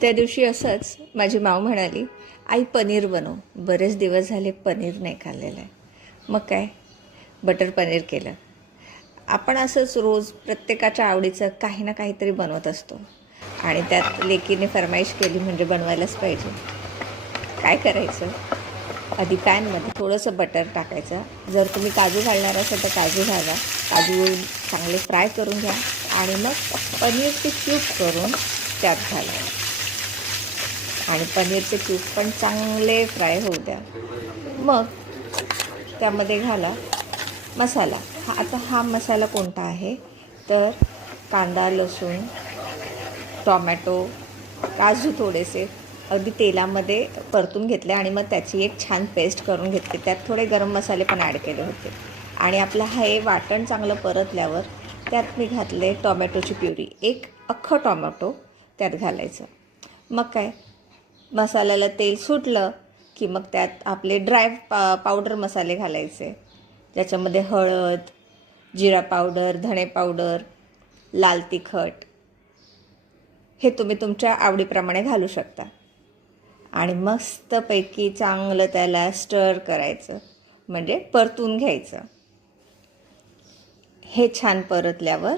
त्या दिवशी असंच माझी माऊ म्हणाली, आई पनीर बनव. बरेच दिवस झाले पनीर नाही खाल्लेलं आहे. मग काय, बटर पनीर केलं. आपण असंच रोज प्रत्येकाच्या आवडीचं काही ना काहीतरी बनवत असतो आणि त्यात लेकीने फरमाईश केली म्हणजे बनवायलाच पाहिजे. काय करायचं, आधी पॅनमध्ये थोडंसं बटर टाकायचं. जर तुम्ही काजू घालणार असाल तर काजू घाला. काजू चांगले फ्राय करून घ्या आणि मग पनीरचे क्यूब करून त्यात घाला आणि पनीरचे क्यूब पण चांगले फ्राय होऊ द्या. मग त्यामध्ये घाला मसाला. आता हा मसाला कोणता आहे तर कांदा, लसूण, टॉमॅटो, काजू थोडेसे अगदी तेलामध्ये परतून घेतले आणि मग त्याची एक छान पेस्ट करून घेतली. त्यात थोडे गरम मसाले पण ॲड केले होते आणि आपलं हे वाटण चांगलं परतल्यावर त्यात मी घातले टॉमॅटोची प्युरी. एक अख्खं टॉमॅटो त्यात घालायचं. मग काय, मसाल्याला तेल सुटलं की मग त्यात आपले पावडर मसाले घालायचे, ज्याच्यामध्ये हळद, जिरा पावडर, धणे पावडर, लाल तिखट हे तुम्ही तुमच्या आवडीप्रमाणे घालू शकता आणि मस्तपैकी चांगलं त्याला स्टर करायचं, म्हणजे परतून घ्यायचं. हे छान परतल्यावर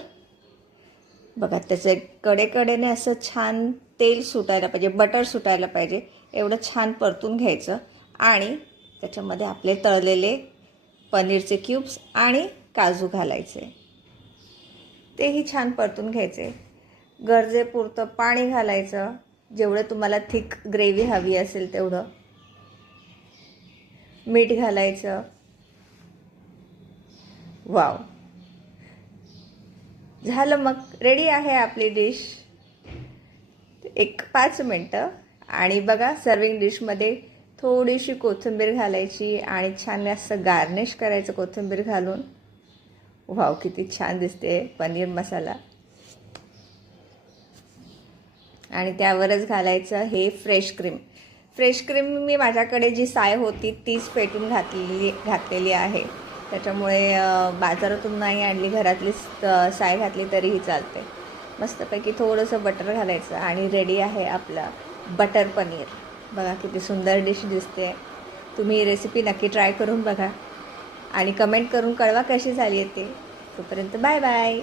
बघा त्याचे कडेकडेने असं छान तेल सुटायला पाहिजे, बटर सुटायला पाहिजे, एवढं छान परतून घ्यायचं आणि त्याच्यामध्ये आपले तळलेले पनीरचे क्यूब्स आणि काजू घालायचे. तेही छान परतून घ्यायचे. गरजेपुरतं पाणी घालायचं, जेवढं तुम्हाला थिक ग्रेव्ही हवी असेल तेवढं. मीठ घालायचं. वाव, झालं, मग रेडी आहे आपली डिश. एक 5 मिनटं आणि बघा सर्विंग डिशमध्ये थोडीशी कोथिंबीर घालायची आणि छान असं गार्निश करायचं कोथिंबीर घालून. वाव, किती छान दिसते पनीर मसाला. आणि त्यावरच घालायचं हे फ्रेश क्रीम. फ्रेश क्रीम मी माझ्याकडे जी साय होती तीच पेटून घातलेली आहे, त्याच्यामुळे बाजारातून नाही आणली, घरातलीच साय घातली तरीही चालते. मस्तपैकी थोडंसं बटर घालायचं आणि रेडी आहे आपला बटर पनीर. बघा किती सुंदर डिश दिसते. तुम्ही ही रेसिपी नक्की ट्राय करून बघा आणि कमेंट करून कळवा कशी झाली आहे ते. तोपर्यंत बाय बाय.